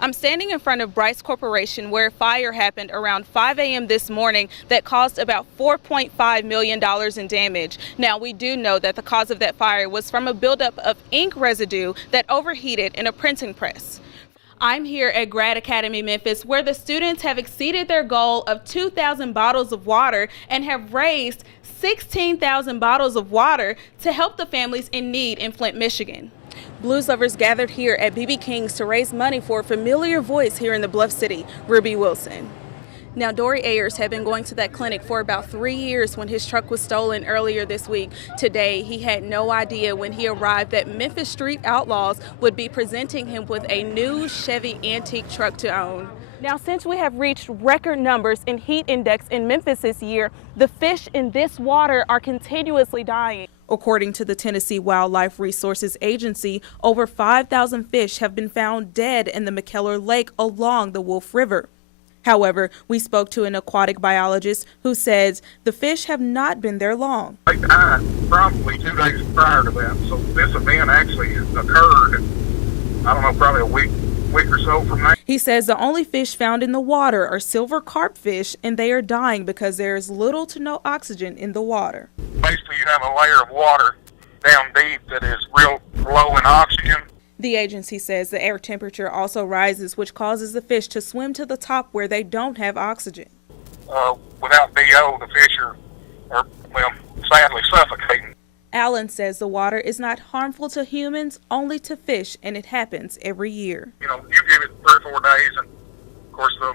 I'm standing in front of Bryce Corporation where a fire happened around 5 a.m. this morning that caused about $4.5 million in damage. Now, we do know that the cause of that fire was from a buildup of ink residue that overheated in a printing press. I'm here at Grad Academy Memphis, where the students have exceeded their goal of 2,000 bottles of water and have raised 16,000 bottles of water to help the families in need in Flint, Michigan. Blues lovers gathered here at B.B. King's to raise money for a familiar voice here in the Bluff City, Ruby Wilson. Now, Dory Ayers had been going to that clinic for about 3 years when his truck was stolen earlier this week. Today, he had no idea when he arrived that Memphis Street Outlaws would be presenting him with a new Chevy antique truck to own. Now, since we have reached record numbers in heat index in Memphis this year, the fish in this water are continuously dying. According to the Tennessee Wildlife Resources Agency, over 5,000 fish have been found dead in the McKellar Lake along the Wolf River. However, we spoke to an aquatic biologist who says the fish have not been there long. They died probably 2 days prior to that, so this event actually occurred, I don't know, probably a week or so from now. He says the only fish found in the water are silver carp fish, and they are dying because there is little to no oxygen in the water. Basically, you have a layer of water down deep that is real low in oxygen. The agency says the air temperature also rises, which causes the fish to swim to the top where they don't have oxygen. Without DO, the fish are well, sadly suffocating. Allen says the water is not harmful to humans, only to fish, and it happens every year. You know, you give it 3 or 4 days, and of course the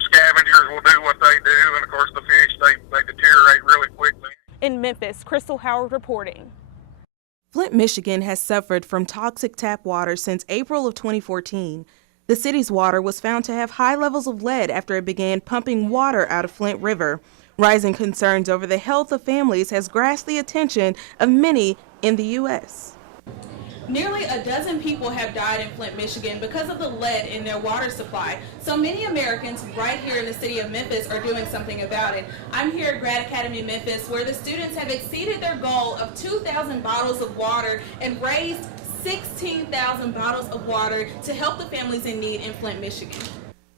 scavengers will do what they do, and of course the fish, they deteriorate really quickly. In Memphis, Crystal Howard reporting. Flint, Michigan has suffered from toxic tap water since April of 2014. The city's water was found to have high levels of lead after it began pumping water out of Flint River. Rising concerns over the health of families has grasped the attention of many in the U.S. Nearly a dozen people have died in Flint, Michigan because of the lead in their water supply. So many Americans right here in the city of Memphis are doing something about it. I'm here at Grad Academy Memphis, where the students have exceeded their goal of 2,000 bottles of water and raised 16,000 bottles of water to help the families in need in Flint, Michigan.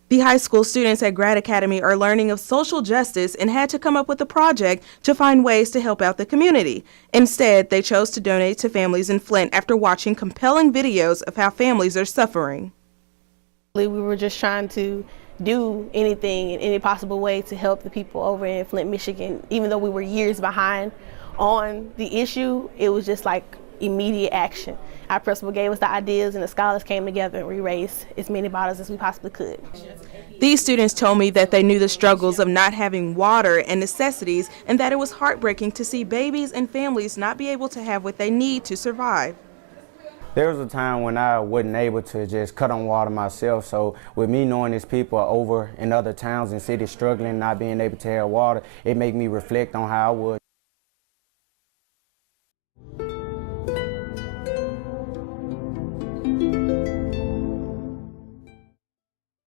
The high school students at Grad Academy are learning of social justice and had to come up with a project to find ways to help out the community. Instead, they chose to donate to families in Flint after watching compelling videos of how families are suffering. We were just trying to do anything in any possible way to help the people over in Flint, Michigan. Even though we were years behind on the issue, it was just like immediate action. Our principal gave us the ideas and the scholars came together and we raised as many bottles as we possibly could. These students told me that they knew the struggles of not having water and necessities, and that it was heartbreaking to see babies and families not be able to have what they need to survive. There was a time when I wasn't able to just cut on water myself, so with me knowing these people are over in other towns and cities struggling, not being able to have water, it made me reflect on how I was.